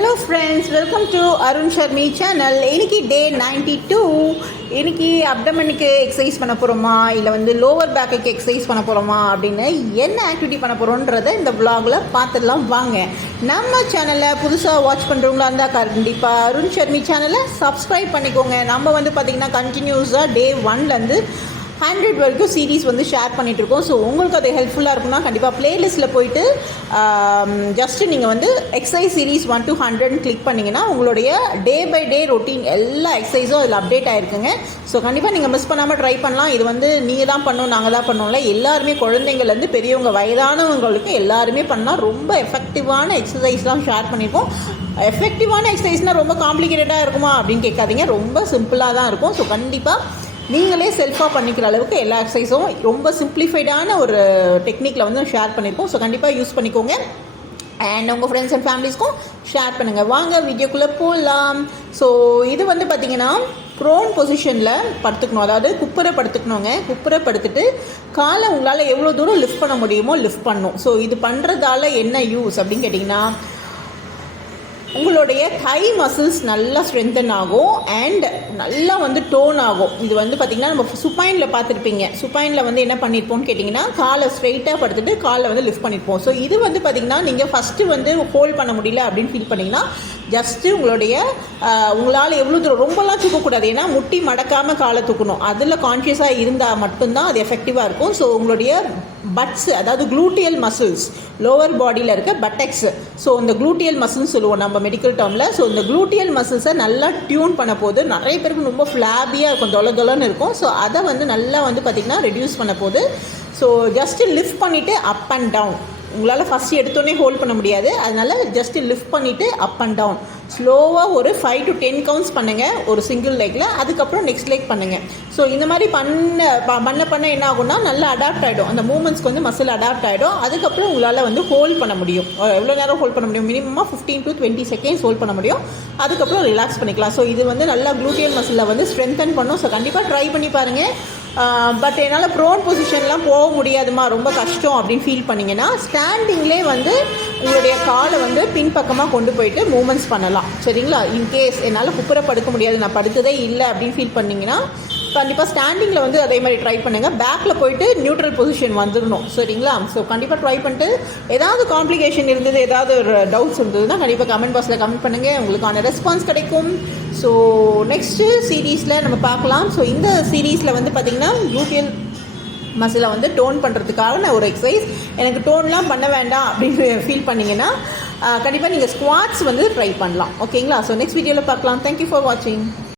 Hello friends, welcome to Arun Sharmi channel. இன்னைக்கு டே 92. இன்னைக்கு அப்டமனுக்கு exercise பண்ண போகிறோமா இல்லை லோவர் பேக்குக்கு எக்ஸசைஸ் பண்ண போகிறோமா அப்படின்னு என்ன ஆக்டிவிட்டி பண்ண போகிறோன்றதை இந்த vlogல பார்த்துடலாம் வாங்க. நம்ம சேனலில் புதுசாக வாட்ச் பண்ணுறவங்களா இருந்தால் கண்டிப்பாக அருண் ஷர்மி சேனலை சப்ஸ்கிரைப் பண்ணிக்கோங்க. நம்ம பார்த்திங்கன்னா கண்டினியூஸாக டே 1லேருந்து 100 வரைக்கும் சீரீஸ் ஷேர் பண்ணிகிட்ருக்கோம். ஸோ உங்களுக்கு அது ஹெல்ப்ஃபுல்லாக இருக்குன்னா கண்டிப்பாக ப்ளேலிஸ்ட்டில் போயிட்டு ஜஸ்ட்டு நீங்கள் எக்ஸசைஸ் சீரீஸ் 1 to 100 கிளிக் பண்ணிங்கன்னா உங்களுடைய டே பை டே ரொட்டீன் எல்லா எக்ஸசைஸும் அதில் அப்டேட் ஆகிருக்குங்க. ஸோ கண்டிப்பாக நீங்கள் மிஸ் பண்ணாமல் ட்ரை பண்ணலாம். இது நீங்கள் தான் பண்ணணும், நாங்கள் தான் பண்ணோம்ல, எல்லாருமே குழந்தைங்கள்லேருந்து பெரியவங்க வயதானவங்களுக்கு எல்லாருமே பண்ணால் ரொம்ப எஃபெக்டிவான எக்ஸசைஸ்லாம் ஷேர் பண்ணியிருக்கோம். எஃபெக்டிவான எக்ஸசைஸ்னால் ரொம்ப காம்ப்ளிகேட்டடாக இருக்குமா அப்படின்னு கேட்காதீங்க, ரொம்ப சிம்பிளாக தான் இருக்கும். ஸோ கண்டிப்பாக நீங்களே செல்ஃபாக பண்ணிக்கிற அளவுக்கு எல்லா எக்ஸசைஸும் ரொம்ப சிம்பிளிஃபைடான ஒரு டெக்னிக்கில் ஷேர் பண்ணியிருக்கோம். ஸோ கண்டிப்பாக யூஸ் பண்ணிக்கோங்க. அண்ட் உங்கள் ஃப்ரெண்ட்ஸ் அண்ட் ஃபேமிலிஸ்க்கும் ஷேர் பண்ணுங்கள். வாங்க வீடியோக்குள்ளே போகலாம். ஸோ இது பார்த்திங்கன்னா ப்ரோன் பொசிஷனில் படுத்துக்கணும், அதாவது குப்புரை படுத்துக்கணுங்க. குப்புரை படுத்துட்டு காலை உங்களால் எவ்வளோ தூரம் லிஃப்ட் பண்ண முடியுமோ லிஃப்ட் பண்ணணும். ஸோ இது பண்ணுறதால என்ன யூஸ் அப்படின்னு கேட்டிங்கன்னா, உங்களுடைய கை மசில்ஸ் நல்லா ஸ்ட்ரென்தன் ஆகும் அண்ட் நல்லா டோன் ஆகும். இது பார்த்திங்கன்னா நம்ம சுப்பைனில் பார்த்துருப்பீங்க. சுப்பைனில் என்ன பண்ணியிருப்போம்னு கேட்டிங்கன்னா, காலை ஸ்ட்ரெயிட்டாக படுத்துட்டு காலை லிஃப்ட் பண்ணியிருப்போம். ஸோ இது பார்த்திங்கன்னா நீங்கள் ஃபஸ்ட்டு ஹோல்ட் பண்ண முடியல அப்படின்னு ஃபீல் பண்ணிங்கன்னா ஜஸ்ட்டு உங்களால் எவ்வளோ தூரம் ரொம்பலாம் தூக்கக்கூடாது, ஏன்னா முட்டி மடக்காமல் காலை தூக்கணும். அதில் கான்ஷியஸாக இருந்தால் மட்டும்தான் அது எஃபெக்டிவாக இருக்கும். ஸோ உங்களுடைய பட்ஸ், அதாவது க்ளூட்டியல் மசில்ஸ், லோவர் பாடியில் இருக்க பட்டெக்ஸ், ஸோ இந்த க்ளூட்டியல் மசில்ஸ் சொல்லுவோம் நம்ம மெடிக்கல் டேர்மில். ஸோ இந்த க்ளூட்டியல் மசில்ஸை நல்லா டியூன் பண்ண போது நிறைய பேருக்கு ரொம்ப ஃப்ளாபியாக இருக்கும், தொலைன்னு இருக்கும். ஸோ அதை நல்லா பார்த்திங்கன்னா ரெடியூஸ் பண்ண போது. ஸோ ஜஸ்ட்டு லிஃப்ட் பண்ணிவிட்டு அப் அண்ட் டவுன், உங்களால் ஃபஸ்ட்டு எடுத்தோடனே ஹோல்ட் பண்ண முடியாது, அதனால் ஜஸ்ட்டு லிஃப்ட் பண்ணிவிட்டு அப் அண்ட் டவுன் ஸ்லோவாக ஒரு 5 to 10 கவுண்ட்ஸ் பண்ணுங்கள் ஒரு சிங்கிள் லெக்கில். அதுக்கப்புறம் நெக்ஸ்ட் லெக் பண்ணுங்கள். ஸோ இந்த மாதிரி பண்ண என்ன ஆகும்னா நல்லா அடாப்ட் ஆகிடும், அந்த மூமெண்ட்ஸ்க்கு மசில் அடாப்ட் ஆகிடும். அதுக்கப்புறம் உங்களால் ஹோல்ட் பண்ண முடியும். எவ்வளோ நேரம் ஹோல்ட் பண்ண முடியும்? மினிமமாக 15 to 20 செகண்ட்ஸ் ஹோல்ட் பண்ண முடியும். அதுக்கப்புறம் ரிலாக்ஸ் பண்ணிக்கலாம். ஸோ இது நல்லா க்ளூட்டியல் மசிலில் ஸ்ட்ரென்தன் பண்ணும். ஸோ கண்டிப்பாக ட்ரை பண்ணி பாருங்கள். பட் என்னால் ப்ரோன் பொசிஷன்லாம் போக முடியாதுமா, ரொம்ப கஷ்டம் அப்படின்னு ஃபீல் பண்ணிங்கன்னா ஸ்டாண்டிங்லேயே உங்களுடைய காலை பின்பக்கமாக கொண்டு போயிட்டு மூமெண்ட்ஸ் பண்ணலாம். சரிங்களா? இன்கேஸ் என்னால் குப்புரை படுக்க முடியாது, நான் படுத்ததே இல்லை அப்படின்னு ஃபீல் பண்ணிங்கன்னா கண்டிப்பாக ஸ்டாண்டிங்கில் அதே மாதிரி ட்ரை பண்ணுங்கள். பேக்கில் போயிட்டு நியூட்ரல் பொசிஷன் வந்துடணும். சரிங்களா? ஸோ கண்டிப்பாக ட்ரை பண்ணிட்டு ஏதாவது காம்ப்ளிகேஷன் இருந்தது, ஏதாவது ஒரு டவுட்ஸ் இருந்ததுன்னா கண்டிப்பாக கமெண்ட் பாக்ஸில் கமெண்ட் பண்ணுங்கள், உங்களுக்கான ரெஸ்பான்ஸ் கிடைக்கும். ஸோ நெக்ஸ்ட்டு சீரீஸில் நம்ம பார்க்கலாம். ஸோ இந்த சீரீஸில் பார்த்திங்கன்னா க்ளூட்டியல் மசிலை டோன் பண்ணுறதுக்காக ஒரு எக்ஸசைஸ். எனக்கு டோன்லாம் பண்ண வேண்டாம் அப்படின்னு ஃபீல் பண்ணிங்கன்னா கண்டிப்பாக நீங்கள் ஸ்குவாட்ஸ் ட்ரை பண்ணலாம். ஓகேங்களா? ஸோ நெக்ஸ்ட் வீடியோவில் பார்க்கலாம். தேங்க்யூ ஃபார் வாட்சிங்.